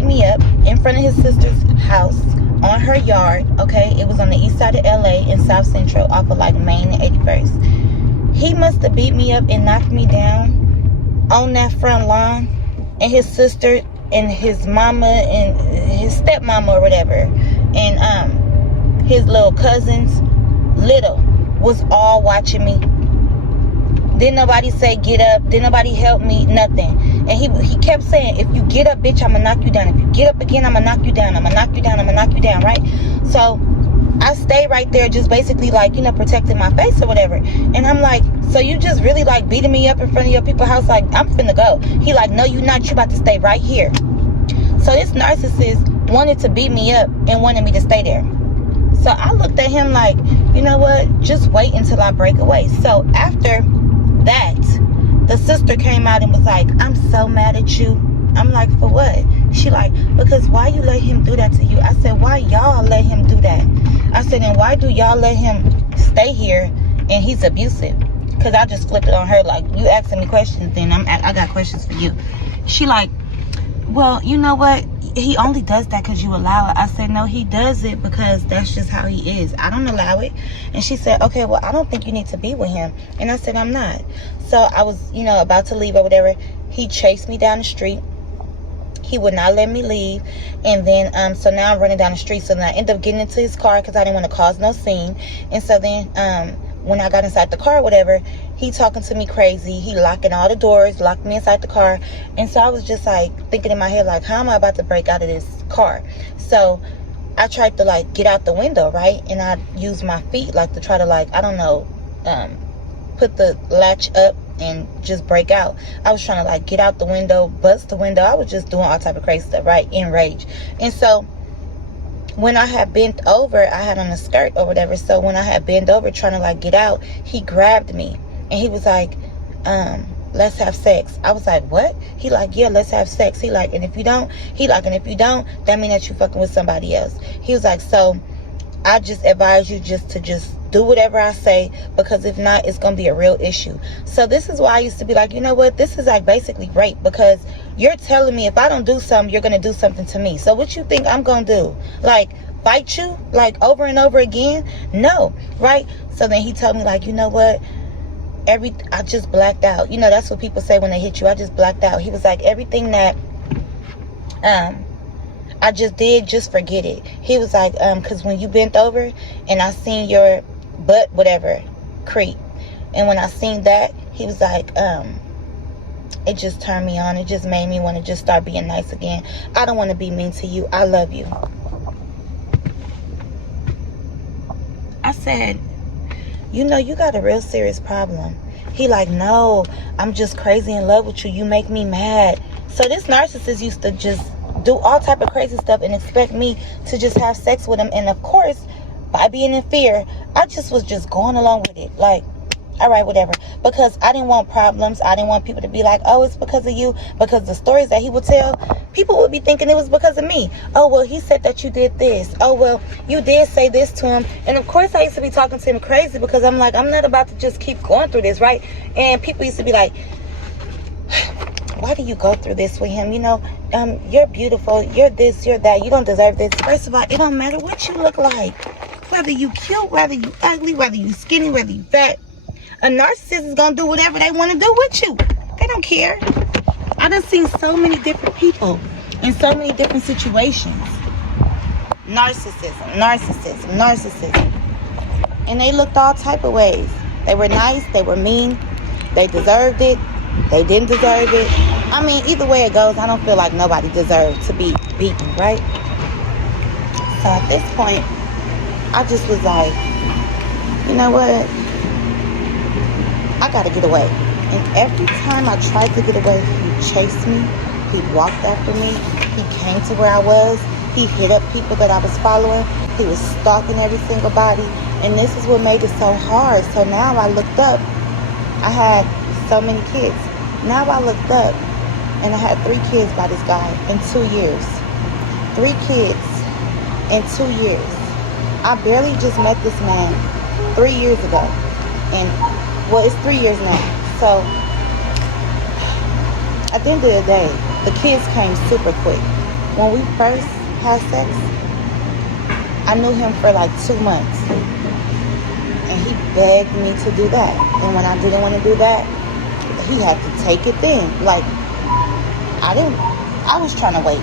beat me up in front of his sister's house on her yard. Okay, it was on the east side of LA in South Central off of like Main and 81st. He must have beat me up and knocked me down on that front lawn, and his sister and his mama and his stepmama or whatever, and his little cousins, little, was all watching me. Didn't nobody say get up, didn't nobody help me, nothing. And he kept saying, if you get up, bitch, I'ma knock you down. If you get up again, I'ma knock you down, I'ma knock you down, I'ma knock you down, right? So I stay right there, just basically like, you know, protecting my face or whatever. And I'm like, so you just really like beating me up in front of your people's house? Like, I'm finna go. He like, no, you not. You about to stay right here. So this narcissist wanted to beat me up and wanted me to stay there. So I looked at him like, you know what? Just wait until I break away. So after that, the sister came out and was like, I'm so mad at you. I'm like, for what? She like, because why you let him do that to you? I said, why y'all let him do that? I said, and why do y'all let him stay here and he's abusive? Because I just flipped it on her like, you asking me questions, then I got questions for you. She like, well, you know what? He only does that because you allow it. I said, no, he does it because that's just how he is. I don't allow it. And she said, okay, well, I don't think you need to be with him. And I said, I'm not. So I was, you know, about to leave or whatever. He chased me down the street. He would not let me leave. And then, so now I'm running down the street. So then I end up getting into his car because I didn't want to cause no scene. And so then, when I got inside the car or whatever, he talking to me crazy. He locking all the doors, locked me inside the car. And so I was just like thinking in my head, like, how am I about to break out of this car? So I tried to like get out the window, right? And I used my feet like to try to like, I don't know, put the latch up and just break out. I was trying to like get out the window, bust the window. I was just doing all type of crazy stuff, right? In rage. And so when I had bent over, I had on a skirt or whatever. So when I had bent over trying to like get out, he grabbed me and he was like, let's have sex. I was like, what? He like, yeah, let's have sex. He like, and if you don't, that mean that you fucking with somebody else. He was like, so I just advise you just to do whatever I say, because if not, it's gonna be a real issue. So this is why I used to be like, you know what, this is like basically rape, because you're telling me if I don't do something, you're gonna do something to me. So what you think I'm gonna do? Like fight you like over and over again? No, right? So then he told me like, you know what, I just blacked out. You know, that's what people say when they hit you. I just blacked out. He was like, everything that I just did, just forget it. He was like, because when you bent over and I seen your butt, whatever, creep. And when I seen that, he was like, it just turned me on. It just made me want to just start being nice again. I don't want to be mean to you. I love you. I said, you know, you got a real serious problem. He like, no, I'm just crazy in love with you. You make me mad. So this narcissist used to just do all type of crazy stuff and expect me to just have sex with him. And of course, by being in fear, I just was just going along with it. Like, all right, whatever. Because I didn't want problems. I didn't want people to be like, oh, it's because of you. Because the stories that he would tell, people would be thinking it was because of me. Oh, well, he said that you did this. Oh, well, you did say this to him. And of course, I used to be talking to him crazy because I'm like, I'm not about to just keep going through this, right? And people used to be like, why do you go through this with him? You know, you're beautiful. You're this, you're that. You don't deserve this. First of all, it don't matter what you look like. Whether you cute, whether you ugly, whether you skinny, whether you fat. A narcissist is going to do whatever they want to do with you. They don't care. I done seen so many different people in so many different situations. Narcissism. And they looked all type of ways. They were nice. They were mean. They deserved it. They didn't deserve it. I mean, either way it goes, I don't feel like nobody deserved to be beaten, right? So at this point, I just was like, you know what? I gotta get away. And every time I tried to get away, he chased me. He walked after me. He came to where I was. He hit up people that I was following. He was stalking every single body. And this is what made it so hard. So now I looked up. I had so many kids. Now I looked up and I had 3 kids by this guy in 2 years. 3 kids in 2 years. I barely just met this man 3 years ago. And well, it's 3 years now. So at the end of the day, the kids came super quick. when we first had sex, I knew him for like 2 months. And he begged me to do that. And when I didn't want to do that, he had to take it then. Like, I was trying to wait.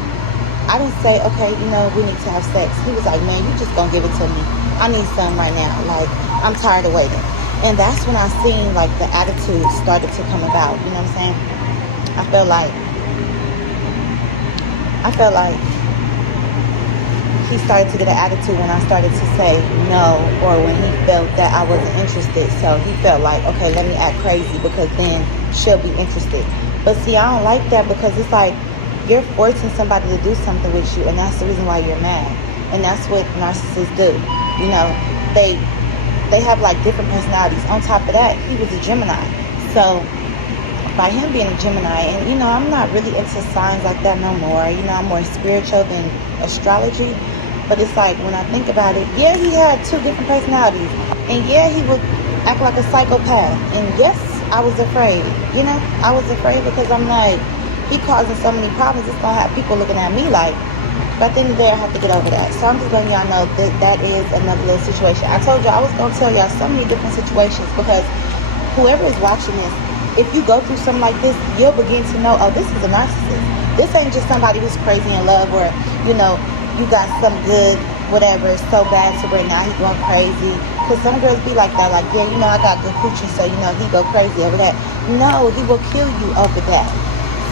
I didn't say, okay, we need to have sex. He was like, man, you just gonna give it to me. I need some right now. Like, I'm tired of waiting. And that's when I seen, like, the attitude started to come about. You know what I'm saying? I felt like he started to get an attitude when I started to say no, or when he felt that I wasn't interested. So he felt like, okay, let me act crazy because then she'll be interested. But see, I don't like that, because it's like you're forcing somebody to do something with you, and that's the reason why you're mad. And that's what narcissists do. They have like different personalities. On top of that, he was a Gemini. So by him being a Gemini, and I'm not really into signs like that no more. I'm more spiritual than astrology. But it's like, when I think about it, yeah, he had 2 different personalities. And yeah, he would act like a psychopath. And yes, I was afraid. I was afraid because I'm like, he causing so many problems. It's going to have people looking at me like, but at the end of the day, I have to get over that. So I'm just letting y'all know that is another little situation. I told y'all I was going to tell y'all so many different situations, because whoever is watching this, if you go through something like this, you'll begin to know, oh, this is a narcissist. This ain't just somebody who's crazy in love, or, you got some good, whatever, so bad to where now he's going crazy. Because some girls be like that, like, yeah, I got good coochie, so, he go crazy over that. No, he will kill you over that.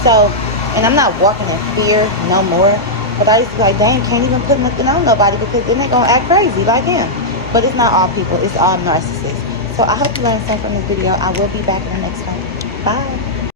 So, and I'm not walking in fear no more. But I used to be like, dang, can't even put nothing on nobody, because then they're going to act crazy like him. But it's not all people. It's all narcissists. So I hope you learned something from this video. I will be back in the next one. Bye.